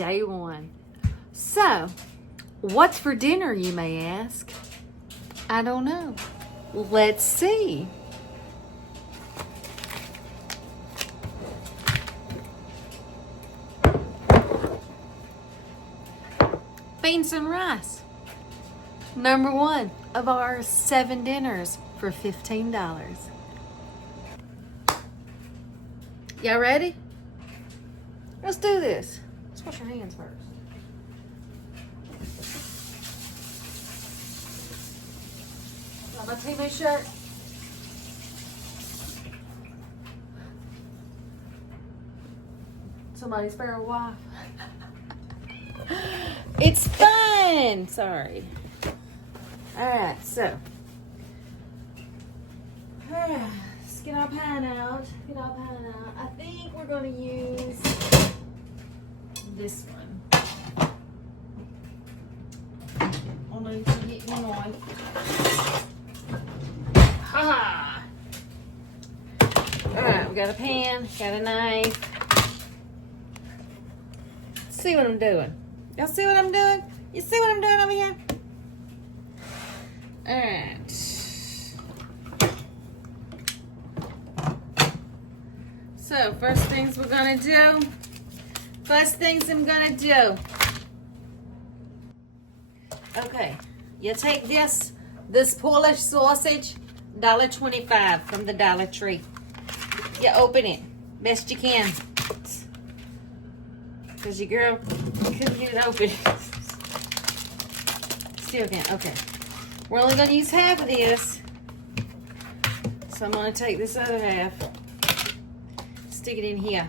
day one. So, what's for dinner, you may ask? I don't know. Let's see. Beans and rice. Number one of our 7 dinners for $15. Y'all ready? Let's do this. Let's wash your hands first. Got my teammate shirt. Somebody's fair wife. It's fun. Sorry. All right, so let's get our pan out. I think we're going to use this one. I'll need to get one on. Ha! All right, we got a pan, got a knife. Let's see what I'm doing. Y'all see what I'm doing? You see what I'm doing over here? Alright. So, first things I'm gonna do. Okay. You take this Polish sausage, $1.25 from the Dollar Tree. You open it best you can. Because your girl couldn't get it open. Still can't. Okay. We're only going to use half of this. So I'm going to take this other half. Stick it in here.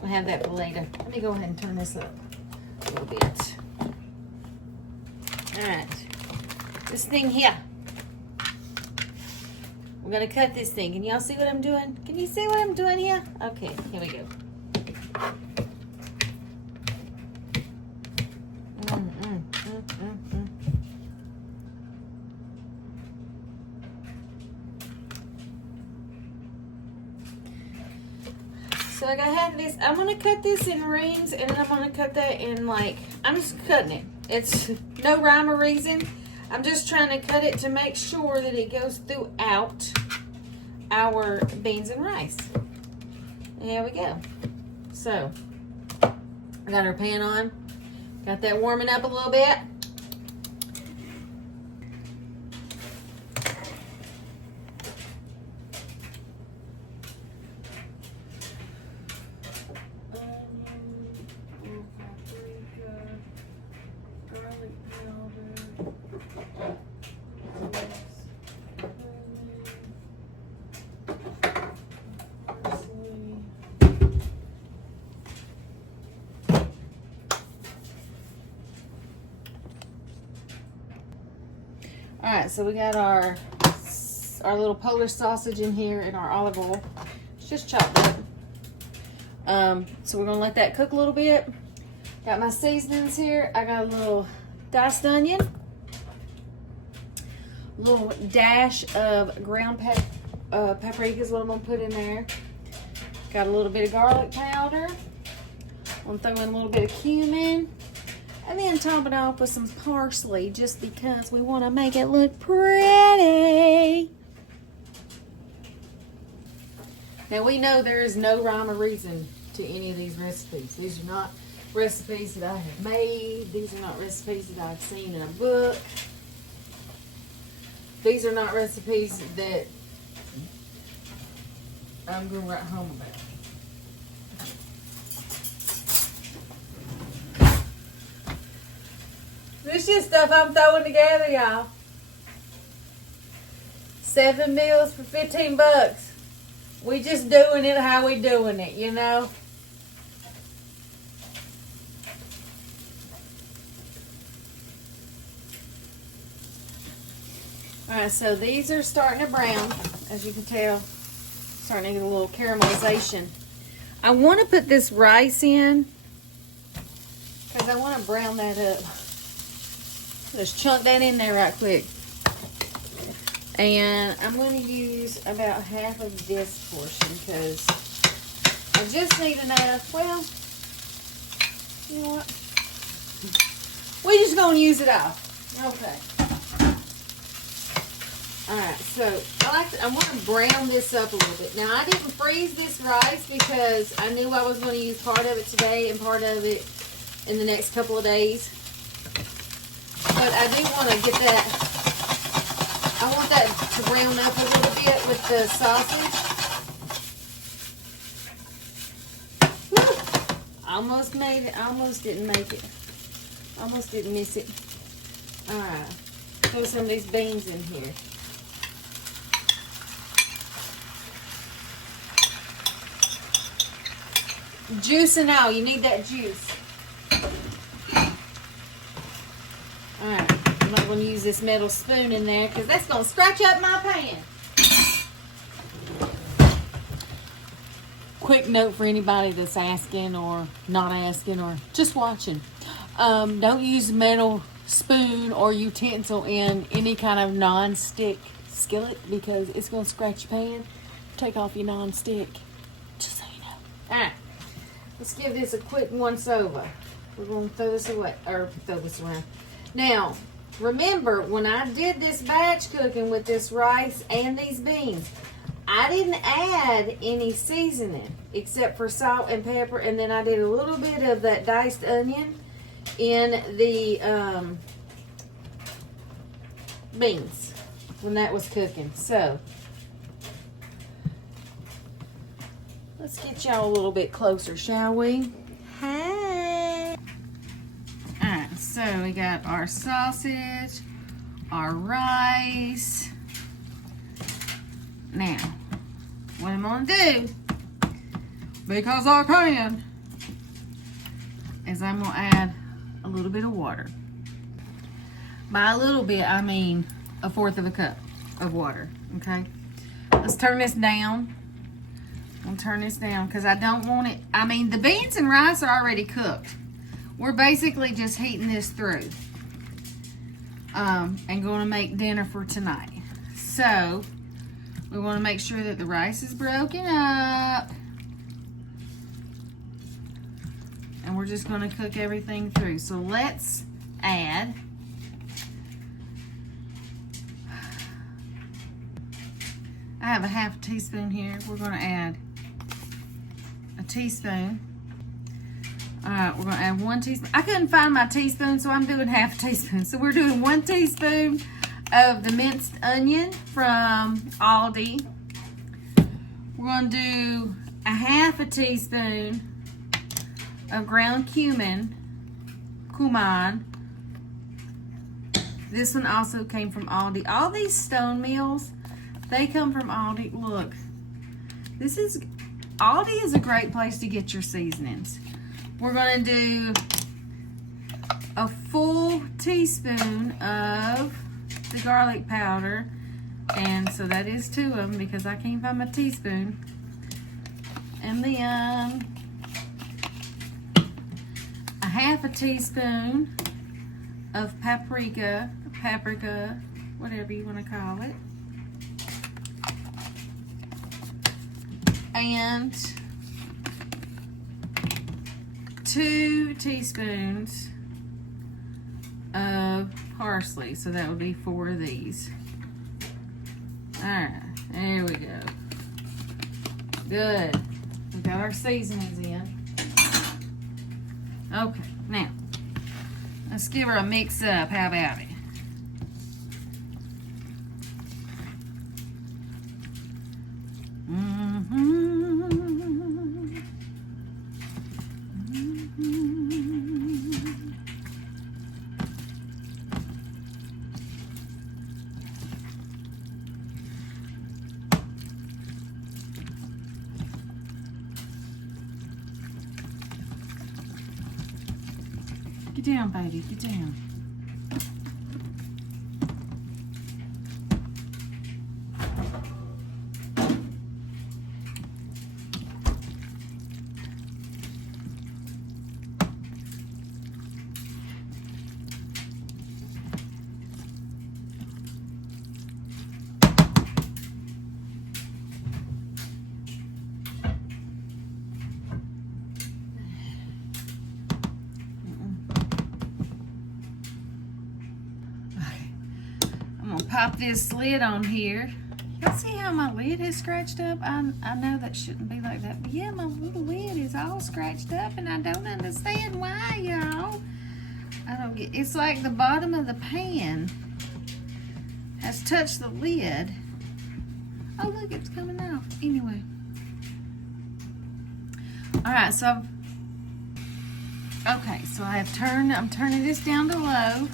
We'll have that for later. Let me go ahead and turn this up a little bit. Alright. This thing here. We're going to cut this thing. Can y'all see what I'm doing? Can you see what I'm doing here? Okay. Here we go. So like I have this, I'm going to cut this in rings, and then I'm going to cut that in I'm just cutting it. It's no rhyme or reason. I'm just trying to cut it to make sure that it goes throughout our beans and rice. And there we go. So, I got our pan on. Got that warming up a little bit. All right, so we got our little Polish sausage in here and our olive oil. It's just chopped up. So we're gonna let that cook a little bit. Got my seasonings here. I got a little diced onion, a little dash of ground paprika is what I'm gonna put in there. Got a little bit of garlic powder. I'm gonna throw in a little bit of cumin. And then top it off with some parsley just because we want to make it look pretty. Now we know there is no rhyme or reason to any of these recipes. These are not recipes that I have made. These are not recipes that I've seen in a book. These are not recipes that I'm going to write home about. This is stuff I'm throwing together, y'all. 7 meals for $15. We just doing it how we doing it, you know? Alright, so these are starting to brown, as you can tell. Starting to get a little caramelization. I want to put this rice in because I want to brown that up. Just chunk that in there right quick. And I'm going to use about half of this portion because I just need enough. Well, You know what? We just gonna use it all. Okay. Alright, so I want to brown this up a little bit. Now I didn't freeze this rice because I knew I was going to use part of it today and part of it in the next couple of days. But I do want to get that, I want that to brown up a little bit with the sausage. Whew. Almost made it, almost didn't make it. Almost didn't miss it. Alright, throw some of these beans in here. Juice and all, you need that juice. Alright, I'm not going to use this metal spoon in there because that's going to scratch up my pan. Quick note for anybody that's asking or not asking or just watching. Don't use metal spoon or utensil in any kind of non-stick skillet because it's going to scratch your pan. Take off your non-stick. Just so you know. Alright. Let's give this a quick once over. We're going to throw this away, or throw this around. Now, remember, when I did this batch cooking with this rice and these beans, I didn't add any seasoning except for salt and pepper, and then I did a little bit of that diced onion in the beans when that was cooking. So, let's get y'all a little bit closer, shall we? Hey! Alright, so we got our sausage, our rice. Now, what I'm going to do, because I can, is I'm going to add a little bit of water. By a little bit, I mean 1/4 cup of water, okay? Let's turn this down. I'll turn this down because I don't want it. I mean, the beans and rice are already cooked. We're basically just heating this through and going to make dinner for tonight. So we want to make sure that the rice is broken up. And we're just going to cook everything through. So let's add I have a 1/2 teaspoon here. We're going to add a teaspoon. Alright, we're going to add 1 teaspoon. I couldn't find my teaspoon, so I'm doing 1/2 teaspoon. So we're doing 1 teaspoon of the minced onion from Aldi. We're going to do a 1/2 teaspoon of ground cumin. This one also came from Aldi. All these stone meals, they come from Aldi. Look, Aldi is a great place to get your seasonings. We're going to do a full teaspoon of the garlic powder. And so that is 2 of them because I can't find my teaspoon. And then a 1/2 teaspoon of paprika, whatever you want to call it. And 2 teaspoons of parsley. So that would be 4 of these. Alright, there we go. Good. We got our seasonings in. Okay, now let's give her a mix up. How about it? Get down, baby, get down. pop this lid on here. Y'all see how my lid is scratched up? I know that shouldn't be like that, but yeah, my little lid is all scratched up, and I don't understand why, y'all. I don't get. It's like the bottom of the pan has touched the lid. Oh, look, it's coming out. Anyway. All right, so I'm turning this down to low.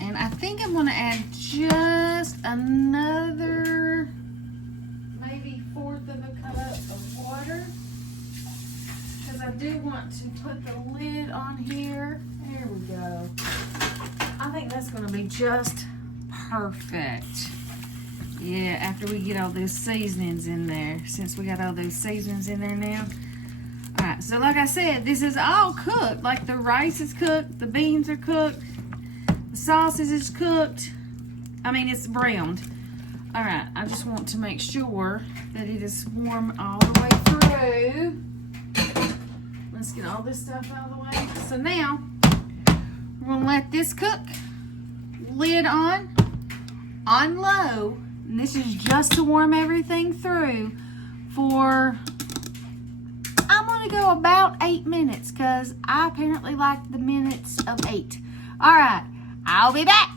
And I think I'm gonna add just another, maybe 1/4 of a cup of water. Because I do want to put the lid on here. There we go. I think that's gonna be just perfect. Yeah, after we get all those seasonings in there, since we got all those seasonings in there now. All right, so like I said, this is all cooked. Like the rice is cooked, the beans are cooked, the sausage is cooked. I mean, it's browned. All right, I just want to make sure that it is warm all the way through. Let's get all this stuff out of the way. So now, we're gonna let this cook. Lid on low. And this is just to warm everything through for, I'm gonna go about 8 minutes because I apparently like the minutes of 8. All right, I'll be back.